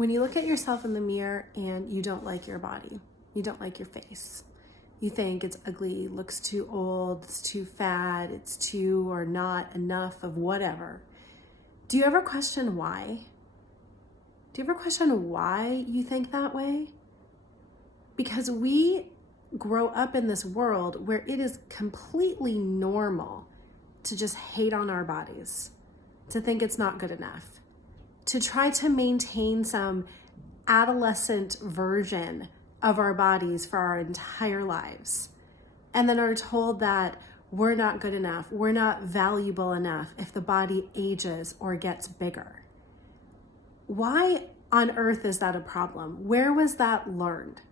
When you look at yourself in the mirror and you don't like your body, you don't like your face, you think it's ugly, looks too old, it's too fat, it's too or not enough of whatever. Do you ever question why? Do you ever question why you think that way? Because we grow up in this world where it is completely normal to just hate on our bodies, to think it's not good enough, to try to maintain some adolescent version of our bodies for our entire lives, and then are told that we're not good enough, we're not valuable enough if the body ages or gets bigger. Why on earth is that a problem? Where was that learned?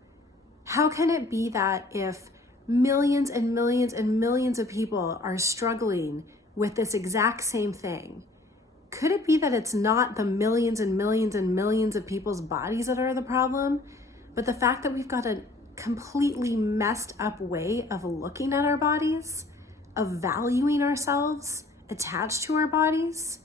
How can it be that if millions and millions and millions of people are struggling with this exact same thing, could it be that it's not the millions and millions and millions of people's bodies that are the problem, but the fact that we've got a completely messed up way of looking at our bodies, of valuing ourselves attached to our bodies?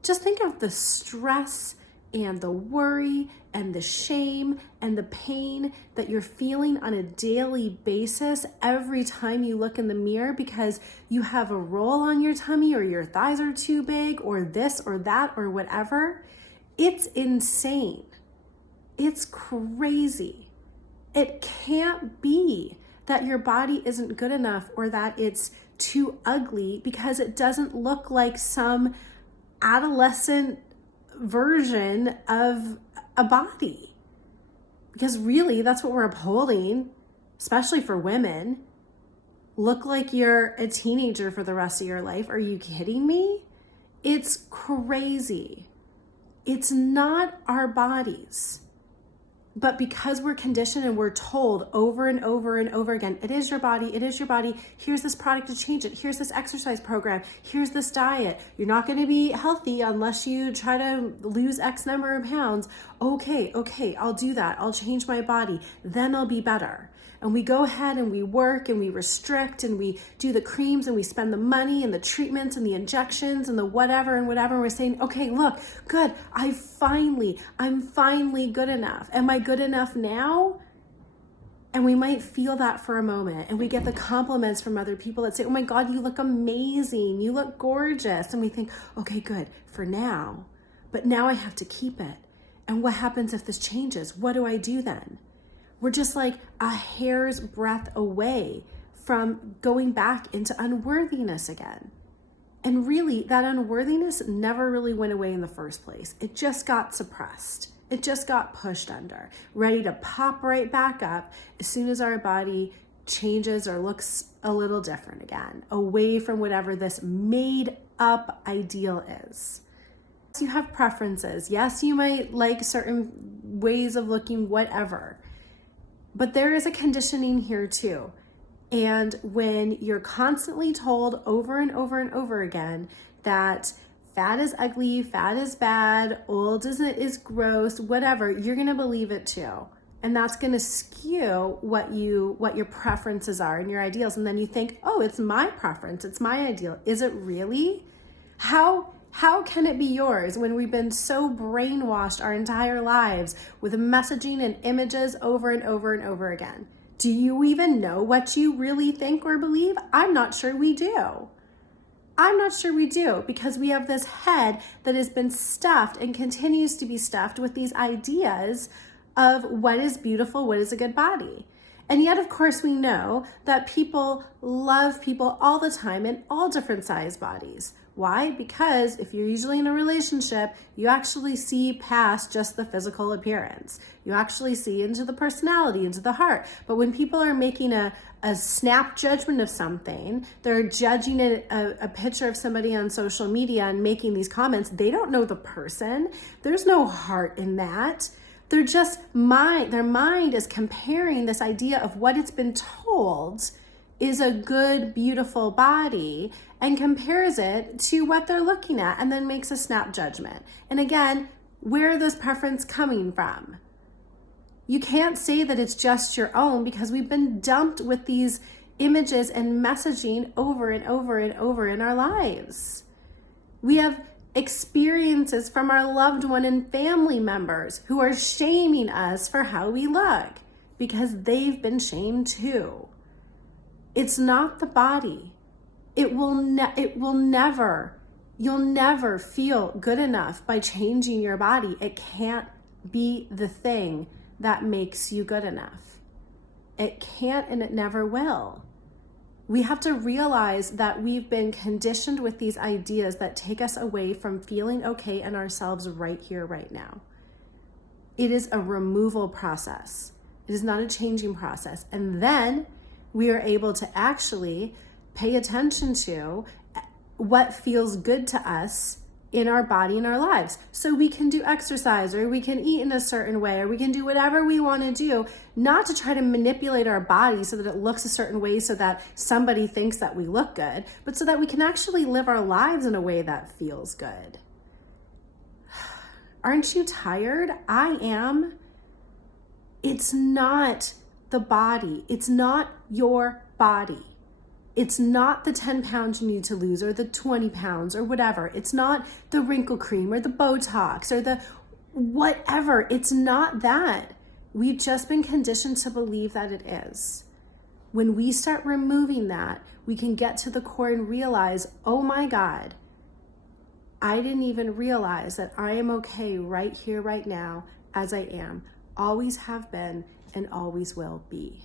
Just think of the stress and the worry and the shame and the pain that you're feeling on a daily basis every time you look in the mirror because you have a roll on your tummy or your thighs are too big or this or that or whatever. It's insane. It's crazy. It can't be that your body isn't good enough or that it's too ugly because it doesn't look like some adolescent version of a body. Because really, that's what we're upholding, especially for women. Look like you're a teenager for the rest of your life. Are you kidding me? It's crazy. It's not our bodies. But because we're conditioned and we're told over and over and over again, it is your body, it is your body, here's this product to change it, here's this exercise program, here's this diet, you're not going to be healthy unless you try to lose X number of pounds. Okay, I'll do that, I'll change my body, then I'll be better. And we go ahead and we work and we restrict and we do the creams and we spend the money and the treatments and the injections and the whatever and whatever. And we're saying, okay, look, good. I'm finally good enough. Am I good enough now? And we might feel that for a moment. And we get the compliments from other people that say, oh my God, you look amazing. You look gorgeous. And we think, okay, good for now. But now I have to keep it. And what happens if this changes? What do I do then? We're just like a hair's breadth away from going back into unworthiness again. And really, that unworthiness never really went away in the first place. It just got suppressed. It just got pushed under, ready to pop right back up as soon as our body changes or looks a little different again, away from whatever this made up ideal is. You have preferences. Yes, you might like certain ways of looking, whatever. But there is a conditioning here too. And when you're constantly told over and over and over again that fat is ugly, fat is bad, old is gross, whatever, you're going to believe it too. And that's going to skew what your preferences are and your ideals. And then you think, oh, it's my preference, it's my ideal. Is it really? How can it be yours when we've been so brainwashed our entire lives with messaging and images over and over and over again? Do you even know what you really think or believe? I'm not sure we do. I'm not sure we do, because we have this head that has been stuffed and continues to be stuffed with these ideas of what is beautiful, what is a good body. And yet, of course, we know that people love people all the time in all different size bodies. Why? Because if you're usually in a relationship, you actually see past just the physical appearance. You actually see into the personality, into the heart. But when people are making a snap judgment of something, they're judging a picture of somebody on social media and making these comments, they don't know the person. There's no heart in that. They're just their mind is comparing this idea of what it's been told is a good, beautiful body and compares it to what they're looking at and then makes a snap judgment. And again, where are those preferences coming from? You can't say that it's just your own because we've been dumped with these images and messaging over and over and over in our lives. We have experiences from our loved one and family members who are shaming us for how we look because they've been shamed too. It's not the body. You'll never feel good enough by changing your body. It can't be the thing that makes you good enough. It can't, and it never will. We have to realize that we've been conditioned with these ideas that take us away from feeling okay in ourselves right here, right now. It is a removal process. It is not a changing process. And then we are able to actually pay attention to what feels good to us in our body and our lives. So we can do exercise, or we can eat in a certain way, or we can do whatever we want to do, not to try to manipulate our body so that it looks a certain way so that somebody thinks that we look good, but so that we can actually live our lives in a way that feels good. Aren't you tired? I am. It's not the body. It's not your body. It's not the 10 pounds you need to lose, or the 20 pounds, or whatever. It's not the wrinkle cream or the Botox or the whatever. It's not that. We've just been conditioned to believe that it is. When we start removing that, we can get to the core and realize, oh my God, I didn't even realize that I am okay right here, right now, as I am. Always have been and always will be.